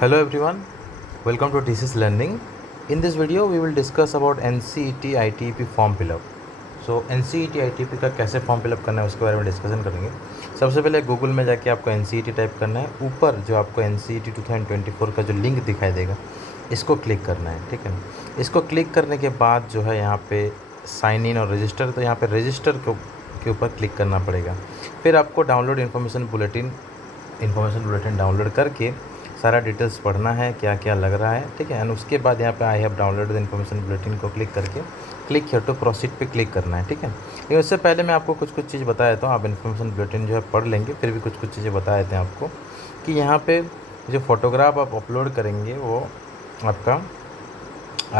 Hello everyone, welcome to TCS Learning. In this video we will discuss about NCET ITP form fill up. So NCET ITP का कैसे form fill up करना है उसके बारे में discussion करेंगे. सबसे पहले गूगल में जाके आपको NCET टाइप करना है. ऊपर जो आपको NCET 2024 का जो लिंक दिखाई देगा इसको क्लिक करना है. ठीक है, इसको क्लिक करने के बाद जो है यहाँ पे साइन इन और रजिस्टर, तो यहाँ पे रजिस्टर के ऊपर क्लिक करना पड़ेगा. फिर आपको डाउनलोड इन्फॉर्मेशन बुलेटिन डाउनलोड करके सारा डिटेल्स पढ़ना है, क्या क्या लग रहा है. ठीक है, एंड उसके बाद यहाँ पे I have downloaded information bulletin को क्लिक करके क्लिक हियर टू प्रोसीड पे क्लिक करना है. ठीक है, लेकिन उससे पहले मैं आपको कुछ चीज़ बता देता हूँ. आप इन्फॉर्मेशन बुलेटिन जो है पढ़ लेंगे, फिर भी कुछ चीज़ें बता देते हैं आपको कि यहाँ पे जो फोटोग्राफ आप अपलोड करेंगे वो आपका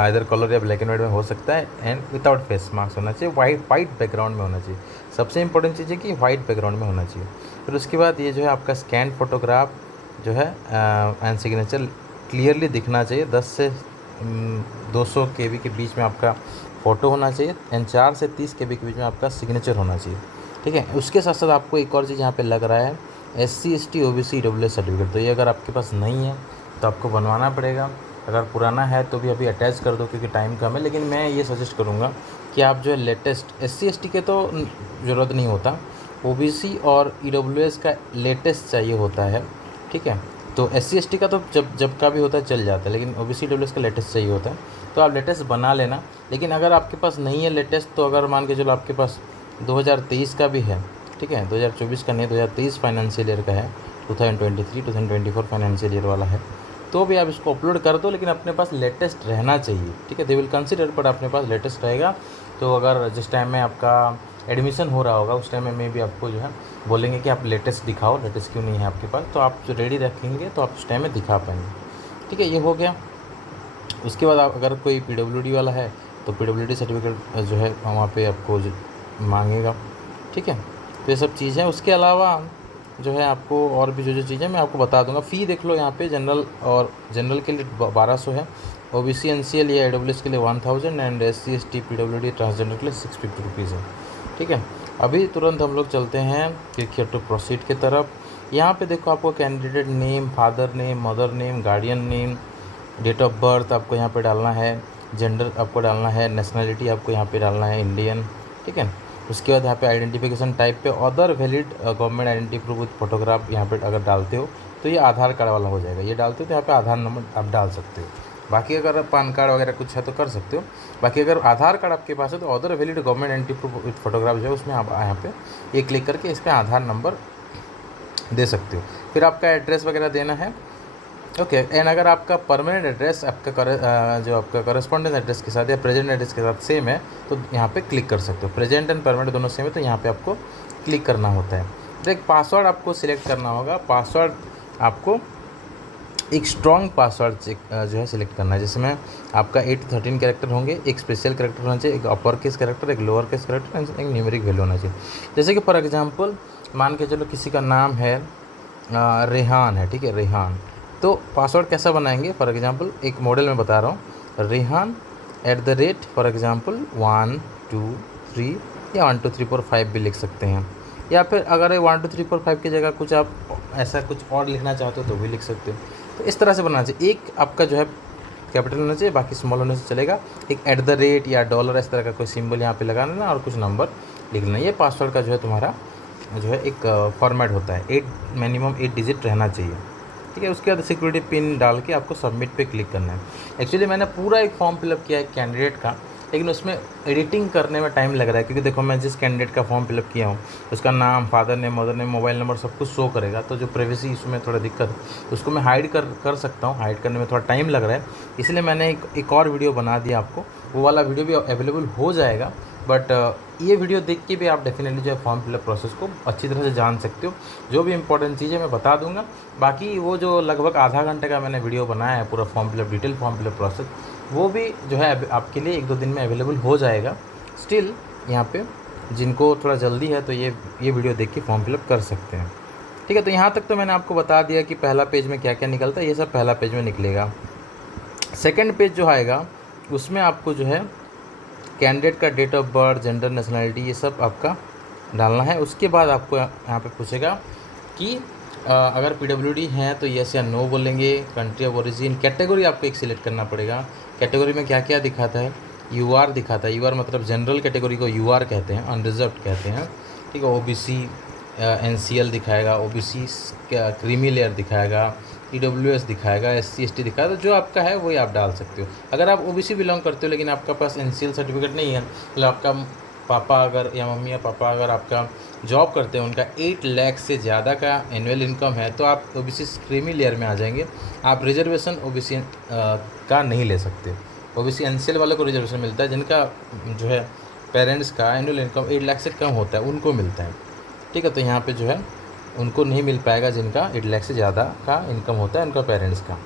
इधर कलर या ब्लैक एंड वाइट में हो सकता है एंड विदाउट फेस मास्क होना चाहिए. वाइट बैकग्राउंड में होना चाहिए. सबसे इंपॉर्टेंट चीज़ है कि वाइट बैकग्राउंड में होना चाहिए. फिर उसके बाद ये जो है आपका स्कैन फोटोग्राफ जो है एंड सिग्नेचर क्लियरली दिखना चाहिए. 10 से 200 KB के बीच में आपका फ़ोटो होना चाहिए एंड 4 से 30 KB के बीच में आपका सिग्नेचर होना चाहिए. ठीक है, उसके साथ साथ आपको एक और चीज़ यहाँ पे लग रहा है SC ST OBC EWS certificate. तो ये अगर आपके पास नहीं है तो आपको बनवाना पड़ेगा. अगर पुराना है तो भी अभी अटैच कर दो क्योंकि टाइम कम है. लेकिन मैं ये सजेस्ट करूँगा कि आप जो है लेटेस्ट SC ST के तो ज़रूरत नहीं होता, OBC और EWS का लेटेस्ट चाहिए होता है. ठीक है, तो SC ST का तो जब का भी होता है चल जाता है, लेकिन OBC EWS का लेटेस्ट चाहिए होता है. तो आप लेटेस्ट बना लेना. लेकिन अगर आपके पास नहीं है लेटेस्ट, तो अगर मान के चलो आपके पास 2023 का भी है, ठीक है, 2024 का नहीं 2023 फाइनेंशियल ईयर का है, 2023-2024 फाइनेंशियल ईयर वाला है, तो भी आप इसको अपलोड कर दो. लेकिन अपने पास लेटेस्ट रहना चाहिए. ठीक है, दे विल कंसिडर, बट अपने पास लेटेस्ट रहेगा. तो अगर जिस टाइम में आपका एडमिशन हो रहा होगा उस टाइम में भी आपको जो है बोलेंगे कि आप लेटेस्ट दिखाओ, लेटेस्ट क्यों नहीं है आपके पास, तो आप जो रेडी रखेंगे तो आप उस टाइम में दिखा पाएंगे. ठीक है, ये हो गया. उसके बाद आप अगर कोई PWD वाला है तो PWD सर्टिफिकेट जो है वहाँ पे आपको मांगेगा. ठीक है, तो ये सब चीज़ है. उसके अलावा जो है आपको और भी जो चीज़ें मैं आपको बता दूंगा. फ़ी देख लो यहाँ पे, जनरल के लिए 1200 है, OBC NCL या AWS के लिए 1000 and SC ST PWD transgender के लिए 650 रुपीज़ है. ठीक है, अभी तुरंत हम लोग चलते हैं क्लिक हियर टू प्रोसीड की तरफ. यहाँ पे देखो आपको candidate name, father name, mother name, guardian name, date of birth आपको यहाँ पे डालना है, जेंडर आपको डालना है, नेशनलिटी आपको यहाँ पे डालना है इंडियन. ठीक है, उसके बाद यहाँ पे आइडेंटिफिकेशन टाइप पे other valid government identity proof with photograph यहाँ पे अगर डालते हो तो ये आधार कार्ड वाला हो जाएगा. ये डालते हो तो यहाँ पे आधार नंबर आप डाल सकते हो. बाकी अगर पैन कार्ड वगैरह कुछ है तो कर सकते हो. बाकी अगर आधार कार्ड आपके पास है तो other valid government identity proof with photograph जो है उसमें आप यहाँ पे ये क्लिक करके इस पर आधार नंबर दे सकते हो. फिर आपका एड्रेस वगैरह देना है. ओके, एंड अगर आपका परमानेंट एड्रेस आपका जो आपका करस्पॉन्डेंस एड्रेस के साथ या प्रेजेंट एड्रेस के साथ सेम है तो यहाँ पे क्लिक कर सकते हो. प्रेजेंट एंड परमानेंट दोनों सेम है तो यहाँ पे आपको क्लिक करना होता है. तो एक पासवर्ड आपको सिलेक्ट करना होगा. पासवर्ड आपको एक स्ट्रॉन्ग पासवर्ड जो है सिलेक्ट करना है, जिसमें आपका 8 to 13 कैरेक्टर होंगे. एक स्पेशल कैरेक्टर होना चाहिए, एक अपर केस कैरेक्टर, एक लोअर केस कैरेक्टर, एक न्यूमेरिक वैल्यू होना चाहिए. जैसे कि फॉर एग्जांपल मान के चलो किसी का नाम है रेहान है. ठीक है, रेहान, तो पासवर्ड कैसा बनाएंगे, फॉर एग्जांपल एक मॉडल में बता रहा हूँ, रेहान @ फॉर एग्जांपल 1 2 3 या 1 2 3 4 5 भी लिख सकते हैं. या फिर अगर 1 2 3 4 5 की जगह कुछ आप ऐसा कुछ और लिखना चाहते हो तो भी लिख सकते हो. तो इस तरह से बनाना चाहिए. एक आपका जो है कैपिटल होना चाहिए, बाकी स्मॉल होने से चलेगा. एक @ या डॉलर इस तरह का कोई सिंबल यहाँ पे लगा लेना और कुछ नंबर लिख लेना. ये पासवर्ड का जो है तुम्हारा जो है एक फॉर्मेट होता है. मिनिमम 8 डिजिट रहना चाहिए. ठीक है, उसके बाद सिक्योरिटी पिन डाल के आपको सबमिट पे क्लिक करना है. एक्चुअली मैंने पूरा एक फॉर्म फिलअप किया है कैंडिडेट का, लेकिन उसमें एडिटिंग करने में टाइम लग रहा है क्योंकि देखो मैं जिस कैंडिडेट का फॉर्म फिलअप किया हूँ उसका नाम, father name, mother name, mobile number सब कुछ शो करेगा. तो जो प्राइवेसी इशू में थोड़ा दिक्कत, उसको मैं हाइड कर सकता हूँ. हाइड करने में थोड़ा टाइम लग रहा है, इसलिए मैंने एक और वीडियो बना दिया आपको. वो वाला वीडियो भी अवेलेबल हो जाएगा. बट ये वीडियो देख के भी आप डेफिनेटली जो है फॉर्म फिलअप प्रोसेस को अच्छी तरह से जान सकते हो. जो भी इंपॉर्टेंट चीज़ें मैं बता दूंगा. बाकी वो जो लगभग आधा घंटे का मैंने वीडियो बनाया है पूरा form fill up, detail form fill up process, वो भी जो है आपके लिए 1-2 दिन में अवेलेबल हो जाएगा. स्टिल यहाँ पे जिनको थोड़ा जल्दी है तो ये वीडियो देख के फॉर्म फिलअप कर सकते हैं. ठीक है, तो यहाँ तक तो मैंने आपको बता दिया कि पहला पेज में क्या क्या निकलता है. ये सब पहला पेज में निकलेगा. सेकेंड पेज जो आएगा उसमें आपको जो है कैंडिडेट का date of birth, gender, nationality ये सब आपका डालना है. उसके बाद आपको यहाँ पे पूछेगा कि अगर पीडब्ल्यूडी हैं तो येस या नो बोलेंगे। कंट्री ऑफ ओरिजिन, कैटेगरी आपको एक सिलेक्ट करना पड़ेगा। कैटेगरी में क्या क्या दिखाता है, यूआर दिखाता है। यूआर मतलब जनरल कैटेगरी को यूआर कहते हैं, अनरिजर्व्ड कहते हैं, ठीक है। ओबीसी एनसीएल दिखाएगा, ओबीसी क्रीमी लेयर दिखाएगा, ईडब्ल्यूएस दिखाएगा, एससी एसटी दिखाएगा। तो जो आपका है वही आप डाल सकते हो। अगर आप ओबीसी बिलोंग करते हो लेकिन आपका पास एनसीएल सर्टिफिकेट नहीं है, मतलब आपका पापा अगर या मम्मी या पापा अगर आपका जॉब करते हैं, उनका 8 लाख से ज़्यादा का एनुअल इनकम है, तो आप ओबीसी क्रीमी लेयर में आ जाएंगे। आप रिजर्वेशन ओबीसी का नहीं ले सकते। ओबीसी एनसीएल वालों को रिजर्वेशन मिलता है, जिनका जो है पेरेंट्स का एनुअल इनकम 8 लाख से कम होता है, उनको मिलता है, ठीक है। तो यहाँ पे जो है उनको नहीं मिल पाएगा जिनका 8 लाख से ज़्यादा का इनकम होता है उनका पेरेंट्स का।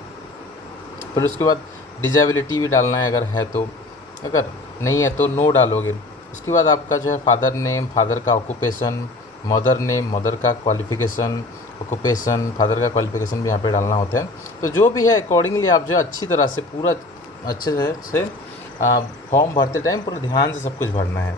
फिर उसके बाद डिजेबिलिटी भी डालना है अगर है तो, अगर नहीं है तो नो डालोगे। उसके बाद आपका जो है फादर नेम, फादर का ऑक्यूपेशन, मदर नेम, मदर का क्वालिफ़िकेशन, ऑक्यूपेशन, फादर का क्वालिफ़िकेशन भी यहाँ पे डालना होता है। तो जो भी है अकॉर्डिंगली आप जो अच्छी तरह से पूरा अच्छे से फॉर्म भरते टाइम पूरा ध्यान से सब कुछ भरना है।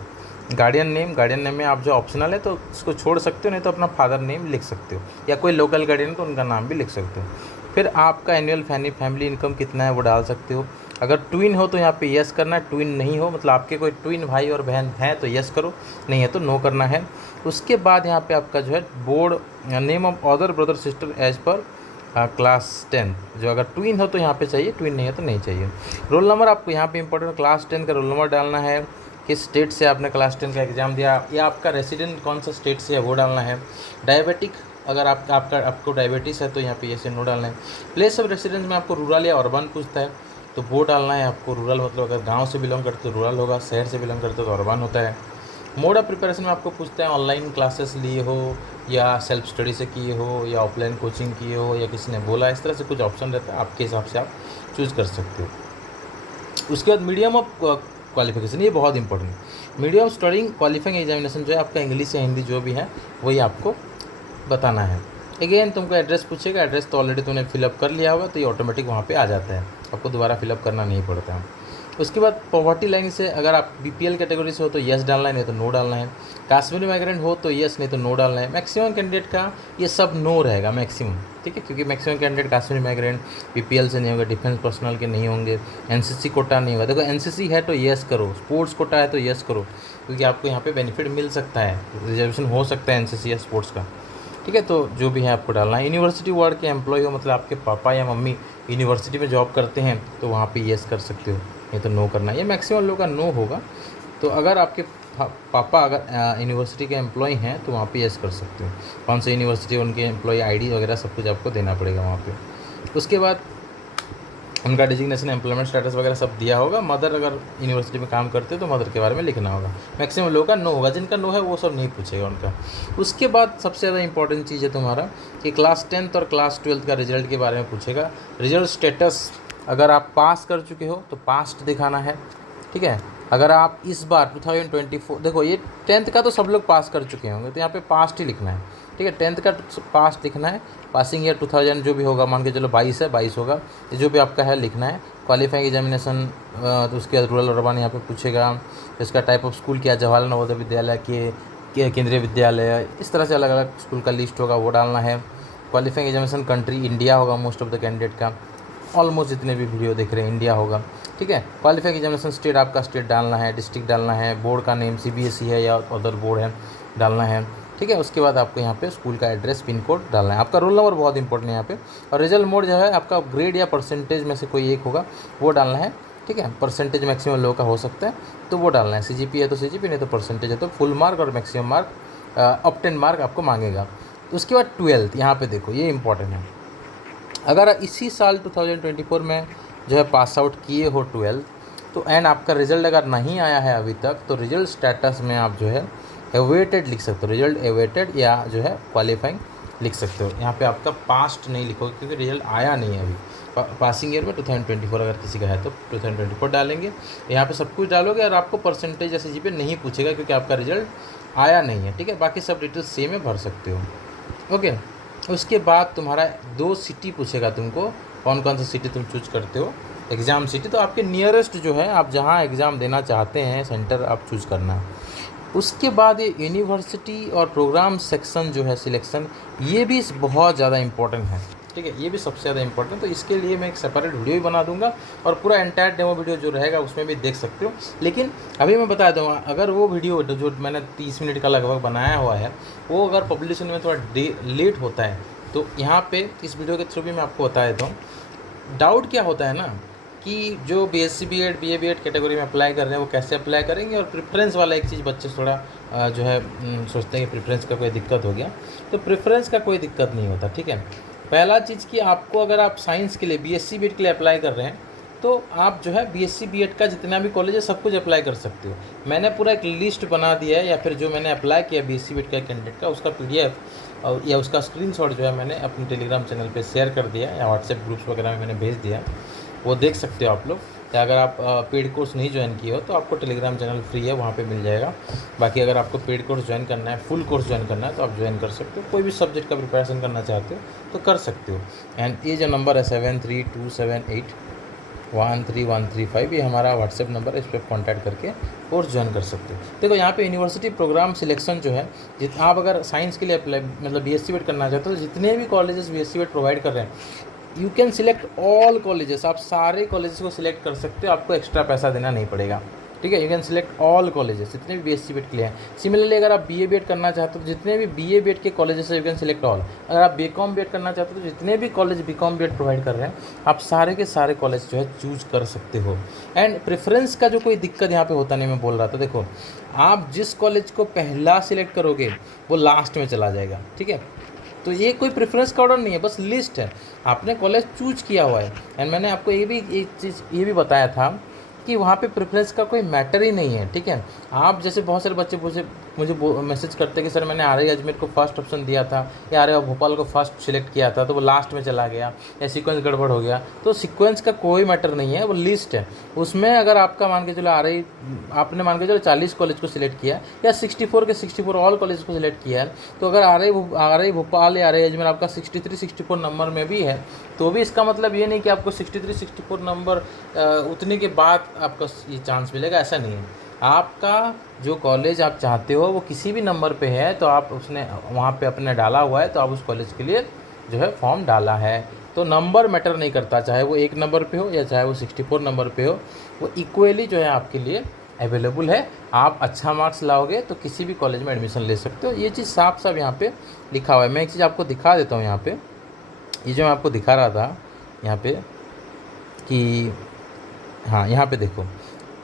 गार्डियन नेम में आप जो ऑप्शनल है तो उसको छोड़ सकते हो, नहीं तो अपना फादर नेम लिख सकते हो, या कोई लोकल गार्डियन तो उनका नाम भी लिख सकते हो। फिर आपका एनुअल फैमिली इनकम कितना है वो डाल सकते हो। अगर ट्विन हो तो यहाँ पे यस करना है, ट्विन नहीं हो मतलब आपके कोई ट्विन भाई और बहन हैं तो यस करो, नहीं है तो नो करना है। उसके बाद यहाँ पे आपका जो है board name of other brother sister age पर क्लास 10, जो अगर ट्विन हो तो यहाँ पे चाहिए, ट्विन नहीं है तो नहीं चाहिए। रोल नंबर आपको यहाँ पे इंपॉर्टेंट, क्लास 10 का रोल नंबर डालना है, किस स्टेट से आपने क्लास 10 का एग्ज़ाम दिया, या आपका रेसिडेंट कौन सा स्टेट से है वो डालना है। डायबिटिक, अगर आपको डायबिटीज़ है तो यहाँ पे ये नो डालना है। प्लेस ऑफ रेसिडेंस में आपको रूरल या अर्बन पूछता है तो वो डालना है आपको। रूरल मतलब अगर गांव से बिलोंग करते हो रूरल होगा, शहर से बिलोंग करते हो तो अर्बन होता है। मोड ऑफ प्रिपरेशन में आपको पूछता है ऑनलाइन क्लासेस लिए हो या सेल्फ स्टडी से किए हो या ऑफलाइन कोचिंग किए हो या किसी ने बोला, इस तरह से कुछ ऑप्शन रहता है, आपके हिसाब से आप चूज़ कर सकते हो। उसके बाद मीडियम ऑफ क्वालिफिकेशन, ये बहुत इंपॉर्टेंट है। मीडियम स्टडिंग क्वालिफाइंग एग्जामिनेशन जो है आपका इंग्लिश या हिंदी जो भी है वही आपको बताना है। अगेन तुमको एड्रेस पूछेगा, एड्रेस तो ऑलरेडी तूने फिलअप कर लिया होगा तो ये ऑटोमेटिक वहाँ पे आ जाता है, आपको दोबारा फिलअप करना नहीं पड़ता है। उसके बाद पॉवर्टी लाइन से अगर आप बीपीएल कैटेगरी से हो तो यस डालना है, नहीं तो नो डालना है। कश्मीरी माइग्रेंट हो तो यस, नहीं तो नो डालना है। मैक्सिमम कैंडिडेट का ये सब नो रहेगा मैक्सिमम, ठीक है, क्योंकि maximum candidate Kashmiri migrant BPL से नहीं होंगे, डिफेंस पर्सनल के नहीं होंगे, एनसीसी कोटा नहीं होगा। देखो एनसीसी है तो यस करो, स्पोर्ट्स कोटा है तो यस करो, क्योंकि आपको यहाँ पे बेनिफिट मिल सकता है, रिजर्वेशन हो सकता है एनसीसी या स्पोर्ट्स का, ठीक है। तो जो भी है आपको डालना है। यूनिवर्सिटी वार्ड के एम्प्लॉय हो, मतलब आपके पापा या मम्मी यूनिवर्सिटी में जॉब करते हैं तो वहाँ पे येस कर सकते हो, नहीं तो नो करना है। ये मैक्सिमम लोगों का नो होगा। तो अगर आपके पापा अगर यूनिवर्सिटी के एम्प्लॉय हैं तो वहाँ पे येस कर सकते हो। कौन सी यूनिवर्सिटी, उनके एम्प्लॉय आईडी वगैरह सब कुछ आपको देना पड़ेगा वहाँ पे। उसके बाद उनका डिजिग्नेशन, एम्प्लॉयमेंट स्टेटस वगैरह सब दिया होगा। मदर अगर यूनिवर्सिटी में काम करते हो तो मदर के बारे में लिखना होगा। मैक्सिमम लोगों का नो होगा, जिनका नो है वो सब नहीं पूछेगा उनका। उसके बाद सबसे ज़्यादा इंपॉर्टेंट चीज़ है तुम्हारा कि क्लास 10th और क्लास 12th का रिजल्ट के बारे में पूछेगा। रिजल्ट स्टेटस, अगर आप पास कर चुके हो तो पास्ट दिखाना है, ठीक है। अगर आप इस बार 2024, देखो ये 10th का तो सब लोग पास कर चुके होंगे तो यहाँ पे पास्ट ही लिखना है, ठीक है। 10th का पास्ट लिखना है। पासिंग ईयर 2000 जो भी होगा, मान के चलो 22 है, 22 होगा, ये जो भी आपका है लिखना है। क्वालिफाइंग एग्जामिनेशन, तो उसके बाद रूरल अर्बन यहाँ पे पूछेगा। इसका टाइप ऑफ स्कूल क्या, जवाहरलाल नवोदय विद्यालय के केंद्रीय विद्यालय, इस तरह से अलग अलग स्कूल का लिस्ट होगा, वो डालना है। क्वालिफाइंग एग्जामिनेशन कंट्री इंडिया होगा, मोस्ट ऑफ द कैंडिडेट का, ऑलमोस्ट जितने भी वीडियो देख रहे हैं इंडिया होगा, ठीक है। क्वालिफाइंग एग्जामिनेशन स्टेट, आपका स्टेट डालना है, डिस्ट्रिक्ट डालना है, बोर्ड का नेम सीबीएसई है या अदर बोर्ड है डालना है, ठीक है। उसके बाद आपको यहाँ पे स्कूल का एड्रेस, पिन कोड डालना है। आपका रोल नंबर बहुत इंपॉर्टेंट है यहाँ पे। और रिजल्ट मोड जो है आपका ग्रेड या परसेंटेज में से कोई एक होगा वो डालना है, ठीक है। परसेंटेज मैक्सिमम लोगों का हो सकता है तो वो डालना है। सीजीपी है तो सीजीपी, नहीं तो परसेंटेज है तो फुल मार्क और मैक्सिमम मार्क, अप 10 मार्क आपको मांगेगा। उसके बाद 12th, यहाँ पे देखो ये इंपॉर्टेंट है। अगर इसी साल 2024 में जो है पास आउट किए हो 12th तो एंड आपका रिज़ल्ट अगर नहीं आया है अभी तक तो रिज़ल्ट स्टेटस में आप जो है एवेटेड लिख सकते हो, रिज़ल्ट एवेटेड, या जो है क्वालिफाइंग लिख सकते हो। यहाँ पे आपका पास्ट नहीं लिखोगे क्योंकि रिज़ल्ट आया नहीं है अभी। पासिंग ईयर में 2024 अगर किसी का है तो 2024 डालेंगे। यहाँ पे सब कुछ डालोगे और आपको परसेंटेज या सीजीपीए नहीं पूछेगा क्योंकि आपका रिज़ल्ट आया नहीं है, ठीक है। बाकी सब डिटेल्स सेम है, भर सकते हो, ओके। उसके बाद तुम्हारा 2 सिटी पूछेगा तुमको, कौन कौन सा सिटी तुम चूज करते हो, एग्ज़ाम सिटी। तो आपके नियरेस्ट जो है, आप जहाँ एग्ज़ाम देना चाहते हैं सेंटर आप चूज़ करना है। उसके बाद ये यूनिवर्सिटी और प्रोग्राम सेक्शन जो है सिलेक्शन, ये भी बहुत ज़्यादा इंपॉर्टेंट है, ठीक है, ये भी सबसे ज़्यादा इंपॉर्टेंट। तो इसके लिए मैं एक सेपरेट वीडियो भी बना दूंगा और पूरा एंटायर डेमो वीडियो जो रहेगा उसमें भी देख सकते हो। लेकिन अभी मैं बता दूँगा, अगर वो वीडियो जो मैंने 30 मिनट का लगभग बनाया हुआ है वो अगर पब्लिशन में थोड़ा लेट होता है तो यहाँ पे इस वीडियो के थ्रू भी मैं आपको बता देता हूँ। डाउट क्या होता है ना कि जो BSc BEd BA BEd category में अप्लाई कर रहे हैं वो कैसे अप्लाई करेंगे, और प्रेफरेंस वाला एक चीज़ बच्चे थोड़ा जो है सोचते हैं कि प्रेफरेंस का कोई दिक्कत हो गया। तो प्रेफरेंस का कोई दिक्कत नहीं होता, ठीक है। पहला चीज़ कि आपको अगर आप साइंस के लिए बीएससी बीएड के लिए अप्लाई कर रहे हैं तो आप जो है बीएससी बीएड का जितना भी कॉलेज है सब कुछ अप्लाई कर सकते हो। मैंने पूरा एक लिस्ट बना दिया है, या फिर जो मैंने अप्लाई किया बीएससी बीएड का कैंडिडेट का उसका पीडीएफ और या उसका स्क्रीनशॉट जो है मैंने अपने टेलीग्राम चैनल पे शेयर कर दिया या व्हाट्सएप ग्रुप्स वगैरह में मैंने भेज दिया, वो देख सकते हो आप लोग। या अगर आप पेड कोर्स नहीं ज्वाइन किए हो तो आपको टेलीग्राम चैनल फ्री है, वहाँ पे मिल जाएगा। बाकी अगर आपको पेड कोर्स ज्वाइन करना है, फुल कोर्स ज्वाइन करना है तो आप ज्वाइन कर सकते हो। कोई भी सब्जेक्ट का प्रिपरेशन करना चाहते हो तो कर सकते हो। एंड ये जो नंबर है 7327813135, ये हमारा व्हाट्सएप नंबर है, इस पर कॉन्टैक्ट करके कोर्स ज्वाइन कर सकते हो। देखो यहाँ पे यूनिवर्सिटी प्रोग्राम सिलेक्शन जो है, आप अगर साइंस के लिए अप्लाई मतलब बीएससी बीएड करना चाहते हो तो जितने भी कॉलेजेस बीएससी बीएड प्रोवाइड कर रहे हैं, you can select all colleges, आप सारे कॉलेजेस को सिलेक्ट कर सकते हो, आपको एक्स्ट्रा पैसा देना नहीं पड़ेगा, ठीक है। You can select all colleges जितने भी बीएससी बीएड के लिए हैं। सिमिलरली अगर आप बीए बीएड करना चाहते हो तो जितने भी बीए बीएड के कॉलेजेस है यू कैन सिलेक्ट ऑल। अगर आप बीकॉम बीएड करना चाहते हो तो जितने भी कॉलेज बीकॉम बीएड प्रोवाइड कर रहे हैं आप सारे के सारे कॉलेज जो है चूज कर सकते हो। एंड प्रेफरेंस का जो कोई दिक्कत यहाँ पे होता नहीं, मैं बोल रहा था, देखो आप जिस कॉलेज को पहला सिलेक्ट करोगे वो लास्ट में चला जाएगा, ठीक है। तो ये कोई प्रेफरेंस का ऑर्डर नहीं है, बस लिस्ट है, आपने कॉलेज चूज किया हुआ है। एंड मैंने आपको ये भी एक चीज़ ये भी बताया था कि वहाँ पे प्रेफरेंस का कोई मैटर ही नहीं है, ठीक है। आप जैसे बहुत सारे बच्चे मुझे मैसेज करते हैं कि सर मैंने आरआई अजमेर को फर्स्ट ऑप्शन दिया था या आरआई भोपाल को फर्स्ट सिलेक्ट किया था तो वो लास्ट में चला गया या सीक्वेंस गड़बड़ हो गया। तो सीक्वेंस का कोई मैटर नहीं है, वो लिस्ट है। उसमें अगर आपका मान के चलो आरआई आपने मान के चलो 40 कॉलेज को सिलेक्ट किया या 64 के 64 ऑल कॉलेज को सिलेक्ट किया है, तो अगर आरआई भोपाल या आरआई अजमेर आपका 63-64 नंबर में भी है तो भी इसका मतलब ये नहीं कि आपको 63-64 नंबर उतने के बाद आपका ये चांस मिलेगा, ऐसा नहीं है। आपका जो कॉलेज आप चाहते हो वो किसी भी नंबर पे है तो आप उसने वहाँ पे अपने डाला हुआ है तो आप उस कॉलेज के लिए जो है फॉर्म डाला है, तो नंबर मैटर नहीं करता, चाहे वो 1 नंबर पे हो या चाहे वो 64 नंबर पे हो, वो इक्वली जो है आपके लिए अवेलेबल है। आप अच्छा मार्क्स लाओगे तो किसी भी कॉलेज में एडमिशन ले सकते हो, ये चीज़ साफ साफ यहाँ पे लिखा हुआ है। मैं एक चीज़ आपको दिखा देता हूँ यहाँ पे, ये जो मैं आपको दिखा रहा था यहाँ पे कि हाँ यहाँ पे देखो,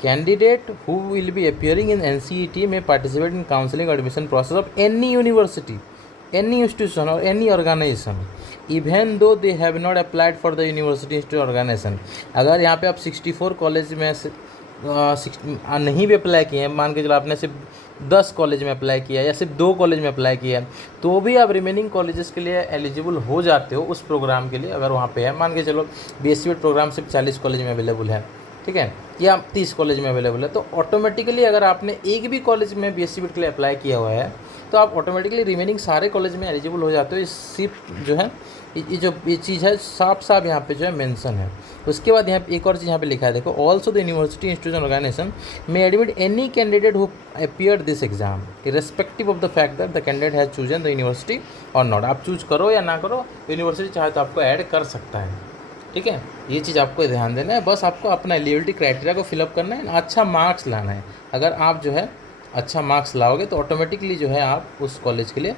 candidate who will be appearing in NCET में participate in counselling admission process of any university, any institution और any organisation even though they have not applied for the university institute organisation. अगर यहाँ पे आप 64 कॉलेज में से नहीं भी अप्लाई किए हैं, मान के चलो आपने सिर्फ 10 कॉलेज में अप्लाई किया या सिर्फ 2 कॉलेज में अप्लाई किया है, तो भी आप रिमेनिंग कॉलेजेस के लिए एलिजिबल हो जाते हो उस प्रोग्राम के लिए। अगर वहाँ पे है, मान के चलो बीएससी बीएड प्रोग्राम सिर्फ 40 कॉलेज में अवेलेबल है, ठीक है, या 30 कॉलेज में अवेलेबल है, तो ऑटोमेटिकली अगर आपने एक भी कॉलेज में बीएससी बीएड के लिए अप्लाई किया हुआ है तो आप ऑटोमेटिकली रिमेनिंग सारे कॉलेज में एलिजिबल हो जाते हो। इस सिर्फ जो है ये चीज़ है साफ साफ यहाँ पे जो है मेंशन है। उसके बाद यहाँ पे एक और चीज़ यहाँ पे लिखा है, देखो also the university institution organisation may admit any candidate who appear this exam irrespective of the fact that the candidate has chosen the university or not. आप चूज करो या ना करो, यूनिवर्सिटी चाहे तो आपको ऐड कर सकता है, ठीक है। ये चीज़ आपको ध्यान देना है, बस आपको अपना एलिजिबिलिटी क्राइटेरिया को फिलअप करना है, अच्छा मार्क्स लाना है। अगर आप जो है अच्छा मार्क्स लाओगे तो ऑटोमेटिकली जो है आप उस कॉलेज के लिए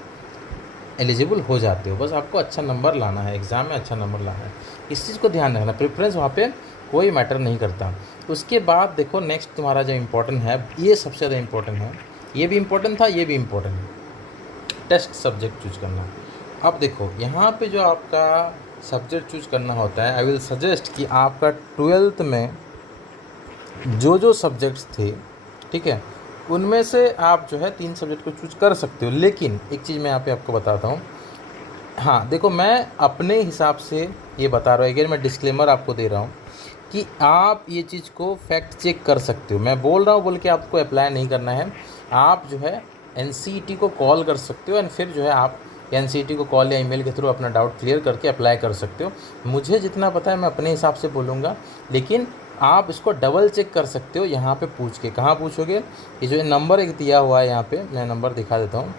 एलिजिबल हो जाते हो। बस आपको अच्छा नंबर लाना है, एग्ज़ाम में अच्छा नंबर लाना है, इस चीज़ को ध्यान रखना। प्रेफरेंस वहाँ पे कोई मैटर नहीं करता। उसके बाद देखो नेक्स्ट तुम्हारा जो इम्पोर्टेंट है, ये सबसे ज़्यादा इम्पोर्टेंट है, ये भी इम्पोर्टेंट था, ये भी इम्पोर्टेंट है, टेस्ट सब्जेक्ट चूज करना। अब देखो यहाँ पे जो आपका सब्जेक्ट चूज करना होता है, आई विल सजेस्ट कि आपका 12th में जो सब्जेक्ट्स थे, ठीक है, उनमें से आप जो है 3 सब्जेक्ट को चूज कर सकते हो। लेकिन एक चीज़ मैं यहाँ पे आपको बताता हूँ, हाँ देखो मैं अपने हिसाब से ये बता रहा हूँ, अगर मैं डिस्क्लेमर आपको दे रहा हूँ कि आप ये चीज़ को फैक्ट चेक कर सकते हो। मैं बोल रहा हूँ बोल के आपको अप्लाई नहीं करना है, आप जो है एनसीईटी को कॉल कर सकते हो एंड फिर जो है आप एनसीईटी को कॉल या ईमेल के थ्रू अपना डाउट क्लियर करके अप्लाई कर सकते हो। मुझे जितना पता है मैं अपने हिसाब से बोलूँगा, लेकिन आप इसको डबल चेक कर सकते हो यहाँ पे पूछ के। कहाँ पूछोगे? ये जो नंबर एक दिया हुआ है यहाँ पे, मैं नंबर दिखा देता हूँ।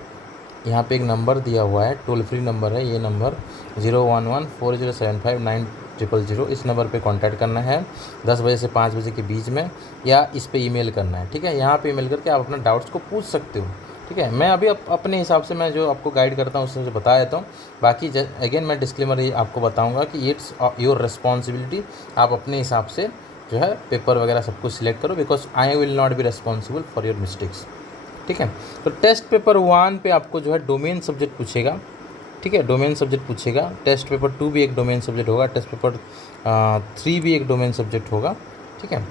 यहाँ पे एक नंबर दिया हुआ है, टोल फ्री नंबर है ये नंबर 0114075900। इस नंबर पे कांटेक्ट करना है 10 बजे से 5 बजे के बीच में, या इस पे ईमेल करना है, ठीक है। यहाँ पे ईमेल करके आप अपना डाउट्स को पूछ सकते हो, ठीक है। मैं अभी अपने हिसाब से मैं जो आपको गाइड करता हूँ उससे बता देता हूँ। बाकी अगेन मैं डिस्क्लेमर ये आपको बताऊँगा कि इट्स योर रिस्पॉन्सिबिलिटी, आप अपने हिसाब से जो है पेपर वगैरह सब कुछ सिलेक्ट करो, because I will not be responsible for your mistakes, ठीक है। तो टेस्ट पेपर 1 पे आपको जो है डोमेन सब्जेक्ट पूछेगा, ठीक है, डोमेन सब्जेक्ट पूछेगा। टेस्ट पेपर 2 भी एक डोमेन सब्जेक्ट होगा, टेस्ट पेपर 3 भी एक डोमेन सब्जेक्ट होगा, ठीक है।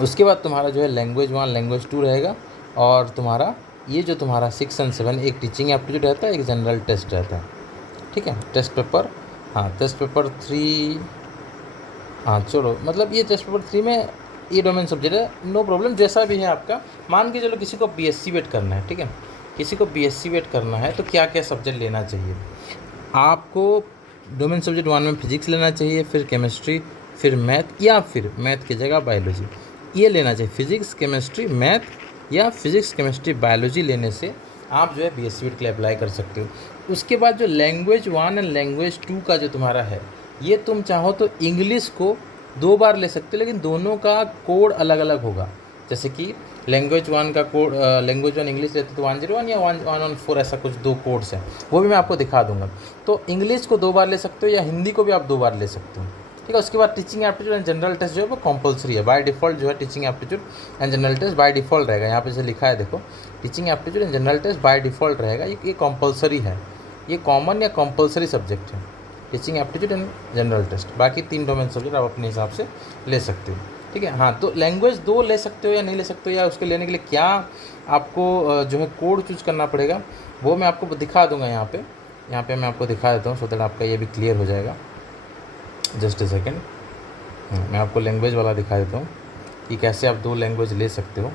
उसके बाद तुम्हारा जो है लैंग्वेज 1 लैंग्वेज 2 रहेगा, और तुम्हारा ये जो तुम्हारा 6 और 7 एक टीचिंग एप्टीट्यूड रहता है, एक जनरल टेस्ट रहता है, ठीक है। टेस्ट पेपर, हाँ टेस्ट पेपर 3, हाँ चलो, मतलब ये टेस्ट पेपर 3 में ये डोमेन सब्जेक्ट है, नो प्रॉब्लम, जैसा भी है आपका। मान के चलो किसी को बीएससी वेट करना है, ठीक है, किसी को बीएससी वेट करना है तो क्या क्या सब्जेक्ट लेना चाहिए आपको? डोमेन सब्जेक्ट 1 में फिजिक्स लेना चाहिए, फिर केमिस्ट्री, फिर मैथ, या फिर मैथ की जगह बायोलॉजी, ये लेना चाहिए। फिजिक्स केमिस्ट्री मैथ, या फिजिक्स केमिस्ट्री बायोलॉजी लेने से आप जो है बीएससी वेट के लिए अप्लाई कर सकते हो। उसके बाद जो लैंग्वेज 1 एंड लैंग्वेज 2 का जो तुम्हारा है, ये तुम चाहो तो इंग्लिश को 2 बार ले सकते हो, लेकिन दोनों का कोड अलग अलग होगा। जैसे कि लैंग्वेज 1 का कोड, लैंग्वेज 1 इंग्लिश लेते तो 101 या 114, ऐसा कुछ 2 कोड्स हैं, वो भी मैं आपको दिखा दूंगा। तो इंग्लिश को 2 बार ले सकते हो, या हिंदी को भी आप 2 बार ले सकते हो, ठीक है। उसके बाद teaching aptitude and general test जो है वो कंपलसरी है बाय डिफ़ॉल्ट, जो है teaching aptitude and general test by default रहेगा। यहाँ पे जैसे लिखा है देखो, teaching aptitude and general test by default रहेगा, ये कंपलसरी है, ये कॉमन या कंपलसरी सब्जेक्ट है, teaching aptitude and general test. बाकी 3 डोमेन सब्जेक्ट आप अपने हिसाब से ले सकते हो, ठीक है। हाँ, तो लैंग्वेज 2 ले सकते हो या नहीं ले सकते हो, या उसके लेने के लिए क्या आपको जो है कोड चूज करना पड़ेगा, वो मैं आपको दिखा दूंगा। यहाँ पे मैं आपको दिखा देता हूँ, सो दैट आपका ये भी क्लियर हो जाएगा। जस्ट ए सेकेंड, मैं आपको लैंग्वेज वाला दिखा देता हूँ कि कैसे आप 2 लैंग्वेज ले सकते हो।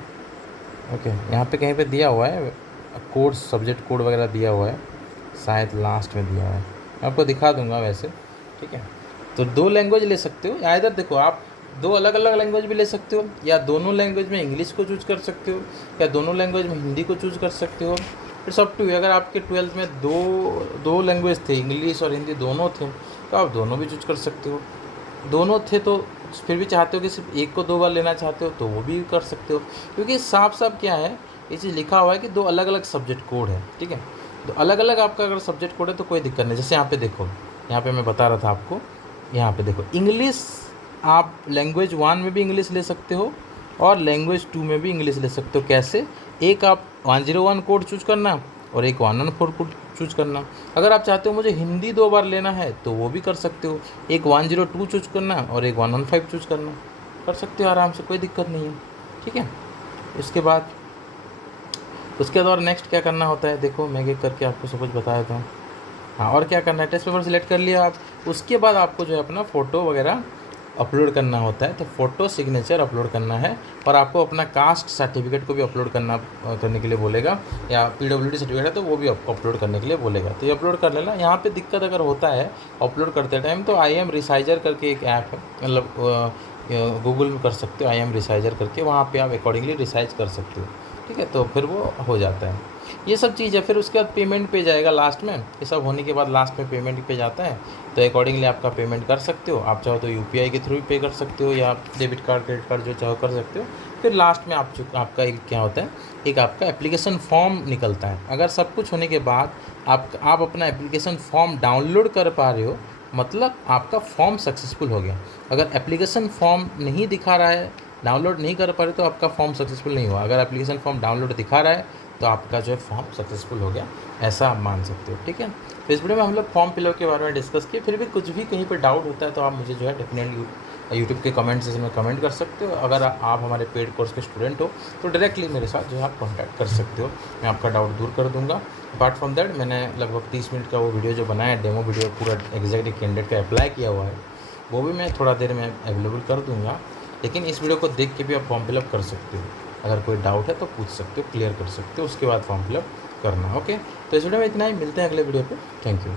ओके, यहाँ पे कहीं पे दिया हुआ है कोड, सब्जेक्ट कोड वगैरह दिया हुआ है, शायद लास्ट में दिया हुआ है, मैं आपको दिखा दूंगा वैसे, ठीक है। तो 2 लैंग्वेज ले सकते हो, या इधर देखो आप 2 अलग अलग लैंग्वेज भी ले सकते हो, या दोनों लैंग्वेज में इंग्लिश को चूज कर सकते हो, या दोनों लैंग्वेज में हिंदी को चूज कर सकते हो। It's up to you. अगर आपके 12th में दो लैंग्वेज थे, इंग्लिश और हिंदी दोनों थे, तो आप दोनों भी चूज कर सकते हो। दोनों थे तो फिर भी चाहते हो कि सिर्फ एक को 2 बार लेना चाहते हो तो वो भी कर सकते हो, क्योंकि साफ साफ क्या है, ये चीज़ लिखा हुआ है कि 2 अलग अलग सब्जेक्ट कोड है, ठीक है। तो अलग अलग आपका अगर सब्जेक्ट कोड है तो कोई दिक्कत नहीं। जैसे यहाँ पे देखो, यहाँ पे मैं बता रहा था आपको, यहाँ पे देखो इंग्लिश, आप लैंग्वेज 1 में भी इंग्लिश ले सकते हो और लैंग्वेज 2 में भी इंग्लिश ले सकते हो। कैसे? एक आप 101 कोड चूज करना और एक 114 कोड चूज करना। अगर आप चाहते हो मुझे हिंदी 2 बार लेना है तो वो भी कर सकते हो, एक 102 चूज करना और एक 115 चूज करना, कर सकते हो आराम से, कोई दिक्कत नहीं है, ठीक है। उसके बाद और नेक्स्ट क्या करना होता है, देखो मैं एक करके आपको सब कुछ बता देता हूँ। हाँ, और क्या करना है, टेस्ट पेपर सिलेक्ट कर लिया आप, उसके बाद आपको जो है अपना फ़ोटो वगैरह अपलोड करना होता है। तो फ़ोटो सिग्नेचर अपलोड करना है, और आपको अपना कास्ट सर्टिफिकेट को भी अपलोड करने के लिए बोलेगा, या PWD सर्टिफिकेट है तो वो भी आपको अपलोड करने के लिए बोलेगा, तो ये अपलोड कर लेना। यहाँ पे दिक्कत अगर होता है अपलोड करते टाइम तो IM रिसाइजर करके एक ऐप है, मतलब गूगल में कर सकते हो IM रिसाइजर करके, वहाँ पर आप अकॉर्डिंगली रिसाइज कर सकते हो, ठीक है। तो फिर वो हो जाता है, ये सब चीज़ है। फिर उसके बाद पेमेंट पे जाएगा लास्ट में, ये सब होने के बाद लास्ट में पेमेंट पे जाता है, तो अकॉर्डिंगली आपका पेमेंट कर सकते हो। आप चाहो तो UPI के थ्रू भी पे कर सकते हो, या डेबिट कार्ड क्रेडिट कार्ड जो चाहो कर सकते हो। फिर लास्ट में आपका एक क्या होता है, एक आपका एप्लीकेशन फॉर्म निकलता है। अगर सब कुछ होने के बाद आप अपना एप्लीकेशन फॉर्म डाउनलोड कर पा रहे हो, मतलब आपका फॉर्म सक्सेसफुल हो गया। अगर एप्लीकेशन फॉर्म नहीं दिखा रहा है, डाउनलोड नहीं कर पा रहे, तो आपका फॉर्म सक्सेसफुल नहीं हुआ। अगर एप्लीकेशन फॉर्म डाउनलोड दिखा रहा है तो आपका जो है फॉर्म सक्सेसफुल हो गया, ऐसा आप मान सकते हो, ठीक है। तो इस वीडियो में हम लोग फॉर्म फिलअप के बारे में डिस्कस किए। फिर भी कुछ भी कहीं पर डाउट होता है तो आप मुझे जो है डेफिनेटली यूट्यूब के कमेंट सेक्शन में कमेंट कर सकते हो। अगर आप हमारे पेड कोर्स के स्टूडेंट हो तो डायरेक्टली मेरे साथ जो है आप कॉन्टैक्ट कर सकते हो, मैं आपका डाउट दूर कर दूँगा। अपार्ट फ्रॉम दैट, मैंने लगभग 30 मिनट का वो वीडियो जो बनाया है, डेमो वीडियो, पूरा एग्जैक्टली कैंडिडेट का अप्लाई किया हुआ है, वो भी मैं थोड़ा देर में अवेलेबल कर दूँगा। लेकिन इस वीडियो को देख के भी आप फॉर्म फिलअप कर सकते हो, अगर कोई डाउट है तो पूछ सकते हो, क्लियर कर सकते हो, उसके बाद फॉर्म फिलअप करना। ओके, तो इस वीडियो में इतना ही, मिलते हैं अगले वीडियो पे। Thank you.